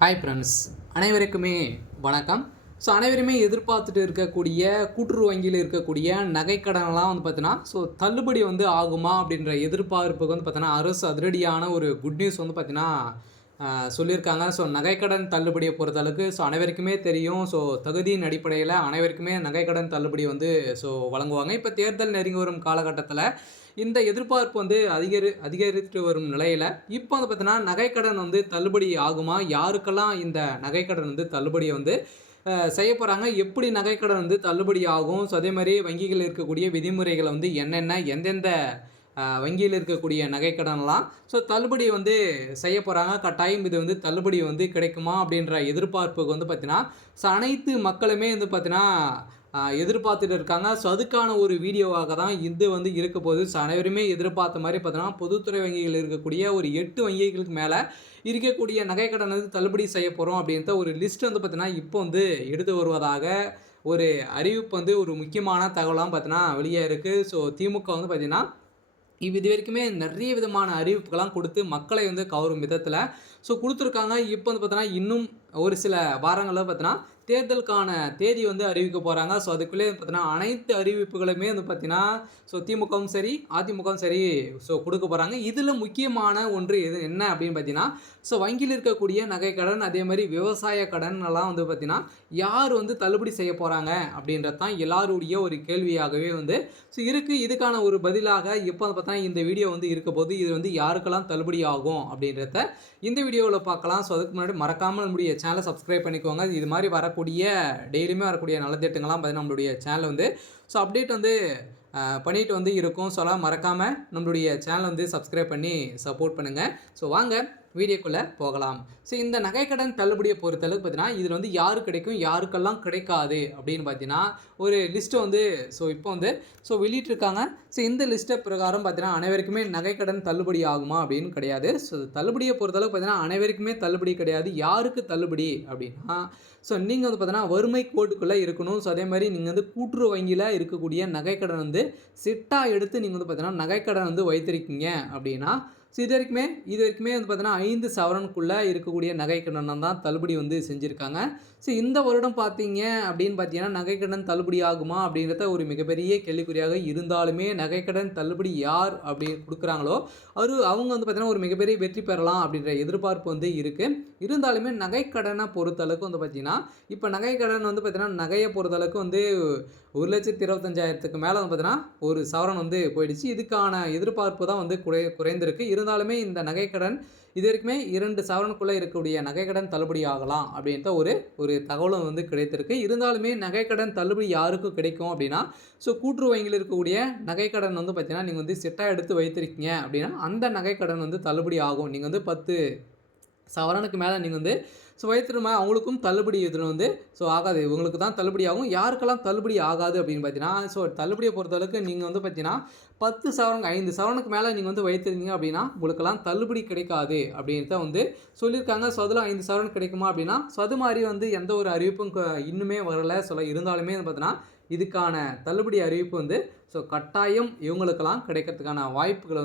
Hi friends, அனைவருக்குமே வணக்கம். அனைவருமே எதிர்பார்த்துட்டு இருக்கக்கூடிய கூட்டுறவு வங்கியில் இருக்கக்கூடிய நகைக்கடனெல்லாம் தள்ளுபடி ஆகுமா அப்படின்ற எதிர்பார்ப்புக்கு அரசு அதிரடியான ஒரு குட் நியூஸ் சொல்லியிருக்காங்க. நகைக்கடன் தள்ளுபடியை பொறுத்தளவுக்கு அனைவருக்குமே தெரியும். தகுதியின் அடிப்படையில் அனைவருக்குமே நகைக்கடன் தள்ளுபடி வழங்குவாங்க. இப்போ தேர்தல் நெருங்கி வரும் காலகட்டத்தில் இந்த எதிர்பார்ப்பு அதிகரித்து வரும் நிலையில் இப்போ நகைக்கடன் தள்ளுபடி ஆகுமா? யாருக்கெல்லாம் இந்த நகைக்கடன் தள்ளுபடியை செய்ய போகிறாங்க? எப்படி நகைக்கடன் தள்ளுபடி ஆகும்? அதே மாதிரி வங்கிகளில் இருக்கக்கூடிய விதிமுறைகளை என்னென்ன, எந்தெந்த வங்கியில் இருக்கக்கூடிய நகைக்கடன்லாம் தள்ளுபடி செய்ய போகிறாங்க. கட்டாயம் இது தள்ளுபடி கிடைக்குமா அப்படின்ற எதிர்பார்ப்புக்கு அனைத்து மக்களுமே எதிர்பார்த்துட்டு இருக்காங்க. அதுக்கான ஒரு வீடியோவாக தான் இது இருக்க போகுது. அனைவருமே எதிர்பார்த்த மாதிரி பொதுத்துறை வங்கிகள் இருக்கக்கூடிய ஒரு 8 வங்கிகளுக்கு மேலே இருக்கக்கூடிய நகைக்கடன் தள்ளுபடி செய்ய போகிறோம் அப்படின்ற ஒரு லிஸ்ட் இப்போ எடுத்து வருவதாக ஒரு அறிவிப்பு ஒரு முக்கியமான தகவலாம் வெளியே இருக்குது. திமுக இது வரைக்குமே நிறைய விதமான அறிவிப்புகள்லாம் கொடுத்து மக்களை கவரும் விதத்தில் கொடுத்துருக்காங்க. இப்போ இன்னும் ஒரு சில வாரங்களில் தேர்தலுக்கான தேதி அறிவிக்க போகிறாங்க. அதுக்குள்ளே அனைத்து அறிவிப்புகளுமே திமுகவும் சரி அதிமுகவும் சரி கொடுக்க போகிறாங்க. இதில் முக்கியமான ஒன்று என்ன அப்படின்னு பார்த்தீங்கன்னா, வங்கியில் இருக்கக்கூடிய நகைக்கடன், அதே மாதிரி விவசாய கடன் எல்லாம் யார் தள்ளுபடி செய்ய போகிறாங்க அப்படின்றது தான் எல்லாருடைய ஒரு கேள்வியாகவே இருக்குது. இதுக்கான ஒரு பதிலாக இப்போ இந்த வீடியோ இருக்க போது இது யாருக்கெல்லாம் தள்ளுபடி ஆகும் அப்படின்றத இந்த வீடியோவில் பார்க்கலாம். அதுக்கு முன்னாடி மறக்காமல் நம்மளுடைய சேனலை சப்ஸ்கிரைப் பண்ணிக்கோங்க. இது மாதிரி வரக்கூடிய டெய்லியுமே வரக்கூடிய நலத்திட்டங்கள்லாம் நம்மளுடைய சேனல் அப்டேட் பண்ணிட்டு இருக்கும். மறக்காமல் நம்மளுடைய சேனலை சப்ஸ்கிரைப் பண்ணி சப்போர்ட் பண்ணுங்கள். வாங்க வீடியோக்குள்ளே போகலாம். இந்த நகைக்கடன் தள்ளுபடியை பொறுத்தளவுக்கு பார்த்தீங்கன்னா இதில் யாரு கிடைக்கும், யாருக்கெல்லாம் கிடைக்காது அப்படின்னு பார்த்தீங்கன்னா ஒரு லிஸ்ட்டு இப்போ வெளியிட்டிருக்காங்க. இந்த லிஸ்ட்டை பிரகாரம் பார்த்தீங்கன்னா அனைவருக்குமே நகைக்கடன் தள்ளுபடி ஆகுமா அப்படின்னு கிடையாது. தள்ளுபடியை பொறுத்தளவுக்கு பார்த்தீங்கன்னா அனைவருக்குமே தள்ளுபடி கிடையாது. யாருக்கு தள்ளுபடி அப்படின்னா நீங்கள் பார்த்தீங்கன்னா வறுமை கோட்டுக்குள்ளே இருக்கணும். அதே மாதிரி நீங்கள் கூட்டுறவு வங்கியில் இருக்கக்கூடிய நகைக்கடன் சிட்டாக எடுத்து நீங்கள் பார்த்தீங்கன்னா நகைக்கடன் வைத்திருக்கீங்க அப்படின்னா இது வரைக்குமே பார்த்தீங்கன்னா 5 சவரனுக்குள்ளே இருக்கக்கூடிய நகைக்கடன் தான் தள்ளுபடி செஞ்சுருக்காங்க. இந்த வருடம் பார்த்தீங்க அப்படின்னு பார்த்தீங்கன்னா நகைக்கடன் தள்ளுபடி ஆகுமா அப்படின்றத ஒரு மிகப்பெரிய கேள்விக்குறியாக இருந்தாலுமே நகைக்கடன் தள்ளுபடி யார் அப்படி கொடுக்குறாங்களோ அவங்க பார்த்தீங்கன்னா ஒரு மிகப்பெரிய வெற்றி பெறலாம் அப்படின்ற எதிர்பார்ப்பு இருக்குது. இருந்தாலுமே நகைக்கடனை பொறுத்தளவுக்கு பார்த்தீங்கன்னா இப்போ நகைக்கடன் பார்த்தீங்கன்னா நகையை பொறுத்தளவுக்கு 1,25,000க்கு மேலே பார்த்தீங்கன்னா ஒரு சவரன் போயிடுச்சு. இதுக்கான எதிர்பார்ப்பு தான் குறைந்திருக்கு. இருந்தாலுமே இந்த நகைக்கடன் இது வரைக்குமே 2 சவரனுக்குள்ளே இருக்கக்கூடிய நகைக்கடன் தள்ளுபடி ஆகலாம் அப்படின்ற ஒரு தகவலும் கிடைத்திருக்கு. இருந்தாலுமே நகைக்கடன் தள்ளுபடி யாருக்கு கிடைக்கும் அப்படின்னா கூட்டுறவு வங்கியில் இருக்கக்கூடிய நகைக்கடன் பார்த்தீங்கன்னா நீங்கள் சிட்டாக எடுத்து வைத்திருக்கீங்க அப்படின்னா அந்த நகைக்கடன் தள்ளுபடி ஆகும். நீங்கள் 10 சவரனுக்கு மேலே நீங்கள் வைத்திருமா அவங்களுக்கும் தள்ளுபடி இதில் ஆகாது. இவங்களுக்கு தான் தள்ளுபடி ஆகும். யாருக்கெல்லாம் தள்ளுபடி ஆகாது அப்படின்னு பார்த்தீங்கன்னா தள்ளுபடியை பொறுத்தளவுக்கு நீங்கள் பார்த்தீங்கன்னா 10 சவரன் 5 சவரனுக்கு மேலே நீங்கள் வைத்திருந்தீங்க அப்படின்னா உங்களுக்கெல்லாம் தள்ளுபடி கிடைக்காது அப்படின்றத சொல்லியிருக்காங்க. அதில் 5 சவரன் கிடைக்குமா அப்படின்னா அது மாதிரி எந்த ஒரு அறிவிப்பும் இன்னுமே வரலை. இருந்தாலுமே பார்த்தீங்கன்னா இதுக்கான தள்ளுபடி அறிவிப்பு கட்டாயம் இவங்களுக்கெல்லாம் கிடைக்கிறதுக்கான வாய்ப்புகள்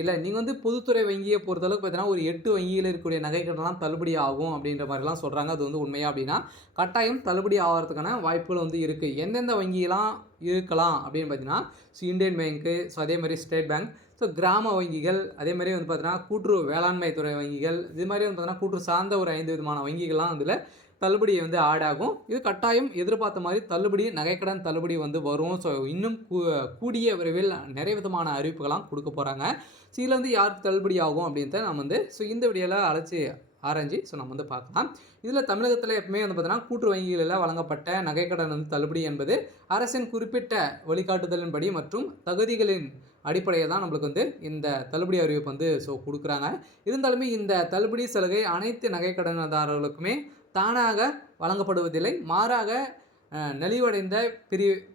இல்லை. நீங்கள் பொதுத்துறை வங்கியை பொறுத்தளவுக்கு பார்த்தீங்கன்னா ஒரு 8 வங்கியில் இருக்கக்கூடிய நகைக்கடன்லாம் தள்ளுபடி ஆகும் அப்படின்ற மாதிரிலாம் சொல்கிறாங்க. அது உண்மையா அப்படின்னா கட்டாயம் தள்ளுபடி ஆகிறதுக்கான வாய்ப்புகள் இருக்குது. எந்தெந்த வங்கியெல்லாம் இருக்கலாம் அப்படின்னு பார்த்தீங்கன்னா இந்தியன் பேங்க்கு, அதே மாதிரி ஸ்டேட் பேங்க், கிராம வங்கிகள், அதே மாதிரி பார்த்தீங்கன்னா கூட்டுறவு வேளாண்மை துறை வங்கிகள், இது மாதிரி பார்த்தீங்கன்னா கூட்டுறவு சார்ந்த ஒரு 5 விதமான வங்கிகள்லாம் அதில் தள்ளுபடி ஆட் ஆகும். இது கட்டாயம் எதிர்பார்த்த மாதிரி தள்ளுபடி நகைக்கடன் தள்ளுபடி வரும். இன்னும் கூடிய விரைவில் நிறைய விதமான அறிவிப்புகள்லாம் கொடுக்க போகிறாங்க. இதில் யாருக்கு தள்ளுபடி ஆகும் அப்படின்றத நம்ம இந்த வீடியோவில் ஆராய்ச்சி நம்ம பார்க்கலாம். இதில் தமிழகத்தில் எப்பவுமே பார்த்தீங்கன்னா கூட்டுறவு வங்கிகளில் வழங்கப்பட்ட நகைக்கடன் தள்ளுபடி என்பது அரசின் குறிப்பிட்ட வழிகாட்டுதலின்படி மற்றும் தகுதிகளின் அடிப்படையை தான் நம்மளுக்கு இந்த தள்ளுபடி அறிவிப்பு கொடுக்குறாங்க. இருந்தாலுமே இந்த தள்ளுபடி சலுகை அனைத்து நகைக்கடனதாரர்களுக்குமே தானாக வழங்கப்படுவதில்லை. மாறாக நலிவடைந்த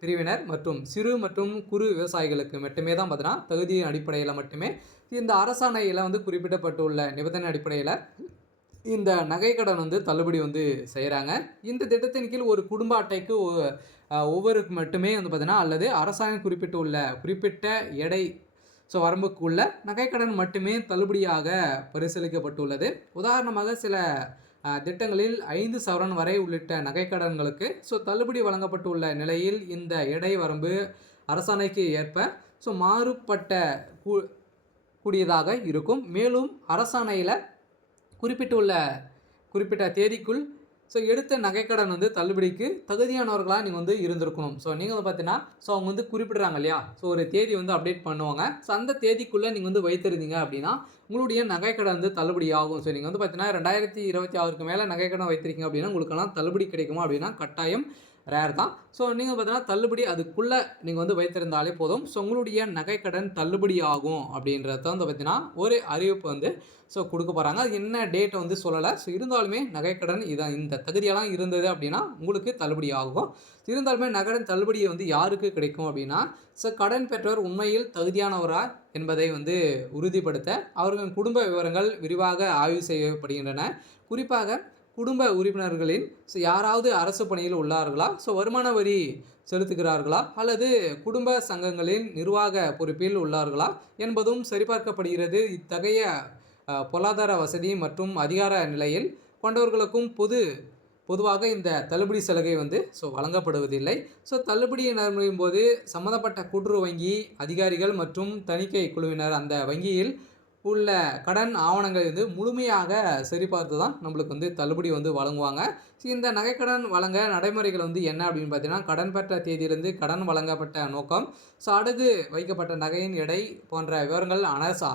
பிரிவினர் மற்றும் சிறு மற்றும் குறு விவசாயிகளுக்கு மட்டுமே தான் பார்த்தீங்கன்னா தகுதியின் அடிப்படையில் மட்டுமே இந்த அரசாணையில் குறிப்பிடப்பட்டுள்ள நிபந்தனை அடிப்படையில் இந்த நகைக்கடன் தள்ளுபடி செய்கிறாங்க. இந்த திட்டத்தின் கீழ் ஒரு குடும்ப அட்டைக்கு ஒவ்வொருக்கு மட்டுமே பார்த்தீங்கன்னா அல்லது அரசாங்கம் குறிப்பிட்ட எடை வரம்புக்குள்ள நகைக்கடன் மட்டுமே தள்ளுபடியாக பரிசீலிக்கப்பட்டுள்ளது. உதாரணமாக சில திட்டங்களில் 5 சவரன் வரை உள்ளிட்ட நகைக்கடன்களுக்கு தள்ளுபடி வழங்கப்பட்டுள்ள நிலையில் இந்த எடை வரம்பு அரசாணைக்கு ஏற்ப மாறுபட்ட கூடியதாக இருக்கும். மேலும் அரசாணையில் குறிப்பிட்ட தேதிக்குள் எடுத்த நகைக்கடன் வந்து தள்ளுபடிக்கு தகுதியானவர்களாக நீங்கள் வந்து இருந்திருக்கணும். நீங்கள் வந்து பார்த்தீங்கன்னா அவங்க வந்து குறிப்பிடுறாங்க இல்லையா, ஒரு தேதி வந்து அப்டேட் பண்ணுவாங்க. அந்த தேதிக்குள்ளே நீங்கள் வந்து வைத்திருந்தீங்க அப்படின்னா உங்களுடைய நகைக்கடன் வந்து தள்ளுபடி ஆகும். நீங்கள் வந்து பார்த்தீங்கன்னா 2026க்கு மேலே நகைக்கடன் வைத்திருக்கீங்க அப்படின்னா உங்களுக்கெல்லாம் தள்ளுபடி கிடைக்குமா அப்படின்னா கட்டாயம் ரேர் தான். நீங்கள் பார்த்தீங்கன்னா தள்ளுபடி அதுக்குள்ளே நீங்கள் வந்து வைத்திருந்தாலே போதும். உங்களுடைய நகைக்கடன் தள்ளுபடி ஆகும் அப்படின்றத வந்து பார்த்தீங்கன்னா ஒரு அறிவிப்பு வந்து கொடுக்க போகிறாங்க. அது என்ன டேட்டை வந்து சொல்லலை. இருந்தாலுமே நகைக்கடன் இந்த தகுதியெல்லாம் இருந்தது அப்படின்னா உங்களுக்கு தள்ளுபடி ஆகும். இருந்தாலுமே நகைக்கடன் தள்ளுபடியை வந்து யாருக்கு கிடைக்கும் அப்படின்னா கடன் பெற்றவர் உண்மையில் தகுதியானவரா என்பதை வந்து உறுதிப்படுத்த அவர்களின் குடும்ப விவரங்கள் விரிவாக ஆய்வு செய்யப்படுகின்றன. குறிப்பாக குடும்ப உறுப்பினர்களின் யாராவது அரசு பணியில் உள்ளார்களா, வருமான வரி செலுத்துகிறார்களா அல்லது குடும்ப சங்கங்களின் நிர்வாக பொறுப்பில் உள்ளார்களா என்பதும் சரிபார்க்கப்படுகிறது. இத்தகைய பொருளாதார வசதி மற்றும் அதிகார நிலையில் கொண்டவர்களுக்கும் பொதுவாக இந்த தள்ளுபடி சலுகை வந்து வழங்கப்படுவதில்லை. தள்ளுபடி நடைமுறையும் போது சம்மந்தப்பட்ட கூட்டுறவு வங்கி அதிகாரிகள் மற்றும் தணிக்கை குழுவினர் அந்த வங்கியில் உள்ள கடன் ஆவணங்கள் வந்து முழுமையாக சரிபார்த்து தான் நம்மளுக்கு வந்து தள்ளுபடி வந்து வழங்குவாங்க. இந்த நகைக்கடன் வழங்க நடைமுறைகள் வந்து என்ன அப்படின்னு பார்த்தீங்கன்னா, கடன் பெற்ற தேதியிலிருந்து கடன் வழங்கப்பட்ட நோக்கம், அடகு வைக்கப்பட்ட நகையின் எடை போன்ற விவரங்கள்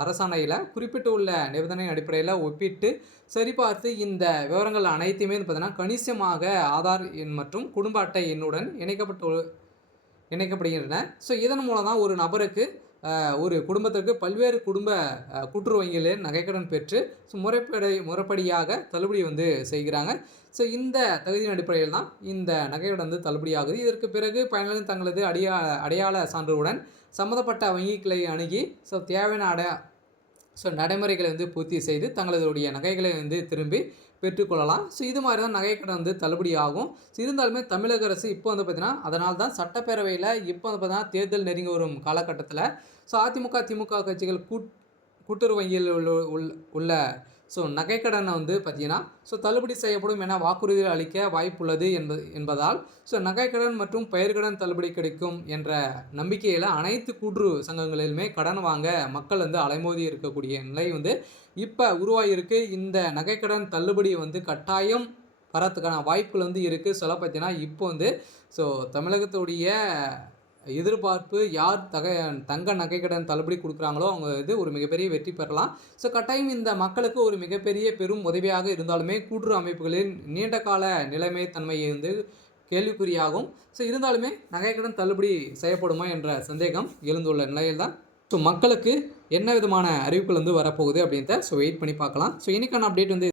அரசாணையில் குறிப்பிட்டுள்ள நிபந்தனை அடிப்படையில் ஒப்பிட்டு சரிபார்த்து இந்த விவரங்கள் அனைத்துமே பார்த்தீங்கன்னா கணிசமாக ஆதார் எண் மற்றும் குடும்ப அட்டை எண்ணுடன் இணைக்கப்படுகின்றன. இதன் மூலம் தான் ஒரு நபருக்கு ஒரு குடும்பத்திற்கு பல்வேறு குடும்ப கூட்டுறவு வங்கிகளில் நகைக்கடன் பெற்று முறைப்படியாக தள்ளுபடி வந்து செய்கிறாங்க. இந்த தகுதியின் அடிப்படையில் தான் இந்த நகைக்கடன் வந்து தள்ளுபடி ஆகுது. இதற்கு பிறகு பயனாளிகள் தங்களது அடையாள சான்றுடன் சம்மந்தப்பட்ட வங்கிகளை அணுகி தேவையான நடைமுறைகளை வந்து பூர்த்தி செய்து தங்களுடைய நகைகளை வந்து திரும்பி பெற்றுக்கொள்ளலாம். இது மாதிரி தான் நகைக்கடன் வந்து தள்ளுபடி ஆகும். இருந்தாலுமே தமிழக அரசு இப்போ வந்து பார்த்திங்கன்னா, அதனால தான் சட்டப்பேரவையில் இப்போ வந்து பார்த்திங்கன்னா தேர்தல் நெருங்கி வரும் காலகட்டத்தில் அதிமுக திமுக கட்சிகள் கூட்டுறவு வங்கியில் உள்ள நகைக்கடனை வந்து பார்த்திங்கன்னா தள்ளுபடி செய்யப்படும் என வாக்குறுதிகள் அளிக்க வாய்ப்புள்ளது என்பதால் நகைக்கடன் மற்றும் பயிர்க்கடன் தள்ளுபடி கிடைக்கும் என்ற நம்பிக்கையில் அனைத்து கூட்டுறவு சங்கங்களிலுமே கடன் வாங்க மக்கள் வந்து அலைமோதி இருக்கக்கூடிய நிலை வந்து இப்போ உருவாகியிருக்கு. இந்த நகைக்கடன் தள்ளுபடி வந்து கட்டாயம் வரத்துக்கான வாய்ப்புகள் வந்து இருக்குது. சொல்ல பார்த்தீங்கன்னா இப்போ வந்து தமிழகத்துடைய எதிர்பார்ப்பு யார் தங்க நகைக்கடன் தள்ளுபடி கொடுக்குறாங்களோ அவங்க இது ஒரு மிகப்பெரிய வெற்றி பெறலாம். கட்டாயம் இந்த மக்களுக்கு ஒரு மிகப்பெரிய பெரும் உதவியாக இருந்தாலுமே கூட்டுறவு அமைப்புகளின் நீண்ட கால நிலைமை தன்மையை வந்து கேள்விக்குறியாகும். இருந்தாலுமே நகைக்கடன் தள்ளுபடி செய்யப்படுமா என்ற சந்தேகம் எழுந்துள்ள நிலையில் தான் மக்களுக்கு என்ன விதமான அறிவிப்புகள் வந்து வரப்போகுது அப்படின்றத வெயிட் பண்ணி பார்க்கலாம். இன்றைக்கான அப்டேட் வந்து